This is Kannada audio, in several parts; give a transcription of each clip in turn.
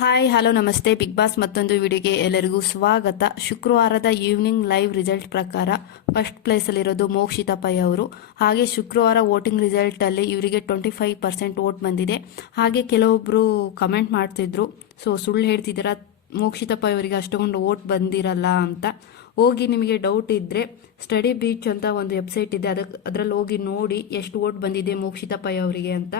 ಹಾಯ್ ಹಲೋ ನಮಸ್ತೆ. ಬಿಗ್ ಬಾಸ್ ಮತ್ತೊಂದು ವಿಡಿಯೋಗೆ ಎಲ್ಲರಿಗೂ ಸ್ವಾಗತ. ಶುಕ್ರವಾರದ ಈವ್ನಿಂಗ್ ಲೈವ್ ರಿಸಲ್ಟ್ ಪ್ರಕಾರ ಫಸ್ಟ್ ಪ್ಲೇಸಲ್ಲಿರೋದು ಮೋಕ್ಷಿತಾ ಪೈ ಅವರು. ಹಾಗೆ ಶುಕ್ರವಾರ ವೋಟಿಂಗ್ ರಿಸಲ್ಟಲ್ಲಿ ಇವರಿಗೆ 25% ವೋಟ್ ಬಂದಿದೆ. ಹಾಗೆ ಕೆಲವೊಬ್ಬರು ಕಮೆಂಟ್ ಮಾಡ್ತಿದ್ರು, ಸುಳ್ಳು ಹೇಳ್ತಿದ್ದೀರಾ, ಮೋಕ್ಷಿತಾ ಪೈ ಅವರಿಗೆ ಅಷ್ಟೊಂದು ವೋಟ್ ಬಂದಿರಲ್ಲ ಅಂತ. ಹೋಗಿ ನಿಮಗೆ ಡೌಟ್ ಇದ್ದರೆ ಸ್ಟಡಿ ಬೀಚ್ ಅಂತ ಒಂದು ವೆಬ್ಸೈಟ್ ಇದೆ, ಅದರಲ್ಲಿ ಹೋಗಿ ನೋಡಿ ಎಷ್ಟು ವೋಟ್ ಬಂದಿದೆ ಮೋಕ್ಷಿತಾ ಪೈ ಅವರಿಗೆ ಅಂತ.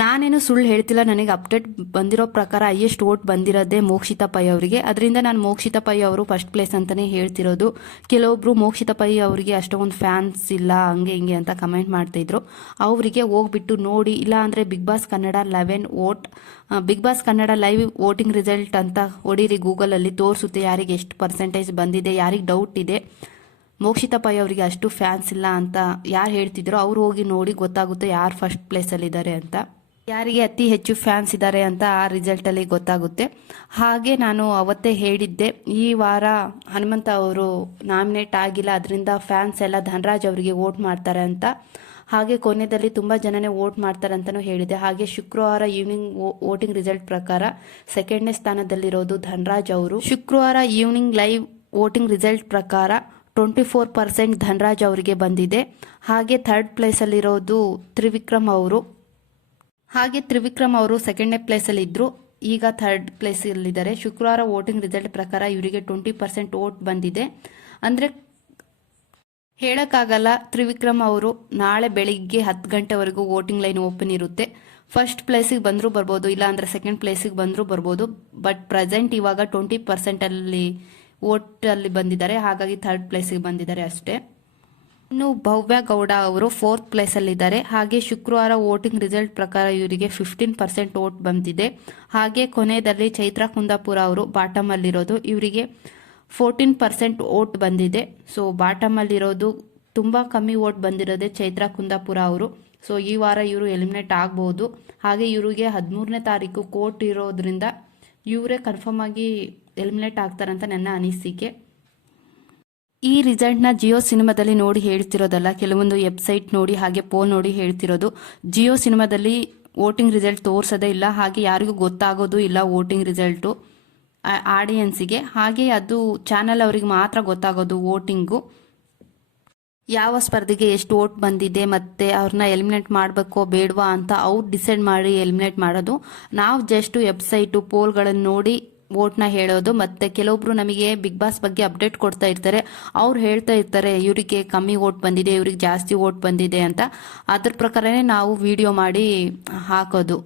ನಾನೇನು ಸುಳ್ಳು ಹೇಳ್ತಿಲ್ಲ, ನನಗೆ ಅಪ್ಡೇಟ್ ಬಂದಿರೋ ಪ್ರಕಾರ ಹೈಯೆಸ್ಟ್ ವೋಟ್ ಬಂದಿರೋದೇ ಮೋಕ್ಷಿತಾ ಪೈ ಅವರಿಗೆ. ಅದರಿಂದ ನಾನು ಮೋಕ್ಷಿತಾ ಪೈ ಅವರು ಫಸ್ಟ್ ಪ್ಲೇಸ್ ಅಂತಲೇ ಹೇಳ್ತಿರೋದು. ಕೆಲವೊಬ್ರು ಮೋಕ್ಷಿತಾ ಪೈ ಅವರಿಗೆ ಅಷ್ಟೊಂದು ಫ್ಯಾನ್ಸ್ ಇಲ್ಲ ಹಂಗೆ ಹಿಂಗೆ ಅಂತ ಕಮೆಂಟ್ ಮಾಡ್ತಿದ್ರು. ಅವರಿಗೆ ಹೋಗ್ಬಿಟ್ಟು ನೋಡಿ, ಇಲ್ಲ ಅಂದರೆ Bigg Boss Kannada 11 vote, Bigg Boss Kannada live voting result ಅಂತ ಹೊಡೀರಿ, ಗೂಗಲಲ್ಲಿ ತೋರಿಸುತ್ತೆ ಯಾರಿಗೆ ಎಷ್ಟು ಪರ್ಸೆಂಟೇಜ್ ಬಂದಿದೆ. ಯಾರಿಗೆ ಡೌಟ್ ಇದೆ ಮೋಕ್ಷಿತಾ ಪೈ ಅವರಿಗೆ ಅಷ್ಟು ಫ್ಯಾನ್ಸ್ ಇಲ್ಲ ಅಂತ ಯಾರು ಹೇಳ್ತಿದ್ರು, ಅವ್ರು ಹೋಗಿ ನೋಡಿ ಗೊತ್ತಾಗುತ್ತೆ ಯಾರು ಫಸ್ಟ್ ಪ್ಲೇಸಲ್ಲಿದ್ದಾರೆ ಅಂತ, ಯಾರಿಗೆ ಅತಿ ಹೆಚ್ಚು ಫ್ಯಾನ್ಸ್ ಇದ್ದಾರೆ ಅಂತ ಆ ರಿಸಲ್ಟಲ್ಲಿ ಗೊತ್ತಾಗುತ್ತೆ. ಹಾಗೆ ನಾನು ಅವತ್ತೇ ಹೇಳಿದ್ದೆ, ಈ ವಾರ ಹನುಮಂತ ಅವರು ನಾಮಿನೇಟ್ ಆಗಿಲ್ಲ, ಅದರಿಂದ ಫ್ಯಾನ್ಸ್ ಎಲ್ಲ ಧನರಾಜ್ ಅವರಿಗೆ ವೋಟ್ ಮಾಡ್ತಾರೆ ಅಂತ. ಹಾಗೆ ಕೊನೆಯಲ್ಲಿ ತುಂಬ ಜನನೇ ವೋಟ್ ಮಾಡ್ತಾರೆ ಅಂತಲೂ ಹೇಳಿದೆ. ಹಾಗೆ ಶುಕ್ರವಾರ ಈವ್ನಿಂಗ್ ವೋಟಿಂಗ್ ರಿಸಲ್ಟ್ ಪ್ರಕಾರ ಸೆಕೆಂಡ್ನೇ ಸ್ಥಾನದಲ್ಲಿರೋದು ಧನರಾಜ್ ಅವರು. ಶುಕ್ರವಾರ ಈವ್ನಿಂಗ್ ಲೈವ್ ವೋಟಿಂಗ್ ರಿಸಲ್ಟ್ ಪ್ರಕಾರ 24% ಧನರಾಜ್ ಅವರಿಗೆ ಬಂದಿದೆ. ಹಾಗೆ ಥರ್ಡ್ ಪ್ಲೇಸಲ್ಲಿರೋದು ತ್ರಿವಿಕ್ರಮ್ ಅವರು. ಹಾಗೆ ತ್ರಿವಿಕ್ರಮ್ ಅವರು ಸೆಕೆಂಡ್ನೇ ಪ್ಲೇಸಲ್ಲಿ ಇದ್ದರು, ಈಗ ಥರ್ಡ್ ಪ್ಲೇಸಲ್ಲಿದ್ದಾರೆ. ಶುಕ್ರವಾರ ವೋಟಿಂಗ್ ರಿಸಲ್ಟ್ ಪ್ರಕಾರ ಇವರಿಗೆ 20% ವೋಟ್ ಬಂದಿದೆ. ಅಂದರೆ ಹೇಳೋಕ್ಕಾಗಲ್ಲ, ತ್ರಿವಿಕ್ರಮ್ ಅವರು ನಾಳೆ ಬೆಳಿಗ್ಗೆ 10 ಗಂಟೆವರೆಗೂ ವೋಟಿಂಗ್ ಲೈನ್ ಓಪನ್ ಇರುತ್ತೆ. ಫಸ್ಟ್ ಪ್ಲೇಸಿಗೆ ಬಂದರೂ ಬರ್ಬೋದು, ಇಲ್ಲ ಅಂದರೆ ಸೆಕೆಂಡ್ ಪ್ಲೇಸಿಗೆ ಬಂದರೂ ಬರ್ಬೋದು. ಬಟ್ ಪ್ರೆಸೆಂಟ್ ಇವಾಗ 20% ವೋಟಲ್ಲಿ ಬಂದಿದ್ದಾರೆ, ಹಾಗಾಗಿ ಥರ್ಡ್ ಪ್ಲೇಸಿಗೆ ಬಂದಿದ್ದಾರೆ ಅಷ್ಟೇ. ಇನ್ನು ಭವ್ಯ ಗೌಡ ಅವರು 4th ಪ್ಲೇಸಲ್ಲಿದ್ದಾರೆ. ಹಾಗೆ ಶುಕ್ರವಾರ ವೋಟಿಂಗ್ ರಿಸಲ್ಟ್ ಪ್ರಕಾರ ಇವರಿಗೆ 15% ವೋಟ್ ಬಂದಿದೆ. ಹಾಗೆ ಕೊನೆಯಲ್ಲಿ ಚೈತ್ರಾ ಕುಂದಾಪುರ ಅವರು ಬಾಟಮಲ್ಲಿರೋದು, ಇವರಿಗೆ 14% ವೋಟ್ ಬಂದಿದೆ. ಬಾಟಮಲ್ಲಿರೋದು ತುಂಬ ಕಮ್ಮಿ ವೋಟ್ ಬಂದಿರೋದೇ ಚೈತ್ರಾ ಕುಂದಾಪುರ ಅವರು. ಈ ವಾರ ಇವರು ಎಲಿಮಿನೇಟ್ ಆಗ್ಬೋದು. ಹಾಗೆ ಇವರಿಗೆ 13ನೇ ತಾರೀಕು ಕೋರ್ಟ್ ಇರೋದ್ರಿಂದ ಇವರೇ ಕನ್ಫರ್ಮ್ ಆಗಿ ಎಲಿಮಿನೇಟ್ ಆಗ್ತಾರಂತ ನನ್ನ ಅನಿಸಿಕೆ. ಈ ರಿಸಲ್ಟ್ನ ಜಿಯೋ ಸಿನಿಮಾದಲ್ಲಿ ನೋಡಿ ಹೇಳ್ತಿರೋದಲ್ಲ, ಕೆಲವೊಂದು ವೆಬ್ಸೈಟ್ ನೋಡಿ ಹಾಗೆ ಪೋಲ್ ನೋಡಿ ಹೇಳ್ತಿರೋದು. ಜಿಯೋ ಸಿನಿಮಾದಲ್ಲಿ ವೋಟಿಂಗ್ ರಿಸಲ್ಟ್ ತೋರಿಸೋದೇ ಇಲ್ಲ, ಹಾಗೆ ಯಾರಿಗೂ ಗೊತ್ತಾಗೋದು ಇಲ್ಲ ವೋಟಿಂಗ್ ರಿಸಲ್ಟು ಆಡಿಯನ್ಸಿಗೆ. ಹಾಗೆ ಅದು ಚಾನಲ್ ಅವರಿಗೆ ಮಾತ್ರ ಗೊತ್ತಾಗೋದು ವೋಟಿಂಗು, ಯಾವ ಸ್ಪರ್ಧೆಗೆ ಎಷ್ಟು ವೋಟ್ ಬಂದಿದೆ ಮತ್ತು ಅವ್ರನ್ನ ಎಲಿಮಿನೇಟ್ ಮಾಡಬೇಕೋ ಬೇಡವಾ ಅಂತ ಅವ್ರು ಡಿಸೈಡ್ ಮಾಡಿ ಎಲಿಮಿನೇಟ್ ಮಾಡೋದು. ನಾವು ಜಸ್ಟ್ ವೆಬ್ಸೈಟು ಪೋಲ್ಗಳನ್ನು ನೋಡಿ ವೋಟ್ನ ಹೇಳೋದು. ಮತ್ತು ಕೆಲವೊಬ್ರು ನಮಗೆ ಬಿಗ್ ಬಾಸ್ ಬಗ್ಗೆ ಅಪ್ಡೇಟ್ ಕೊಡ್ತಾ ಇರ್ತಾರೆ, ಅವ್ರು ಹೇಳ್ತಾ ಇರ್ತಾರೆ ಇವರಿಗೆ ಕಮ್ಮಿ ವೋಟ್ ಬಂದಿದೆ, ಇವ್ರಿಗೆ ಜಾಸ್ತಿ ವೋಟ್ ಬಂದಿದೆ ಅಂತ. ಅದ್ರ ಪ್ರಕಾರನೇ ನಾವು ವಿಡಿಯೋ ಮಾಡಿ ಹಾಕೋದು.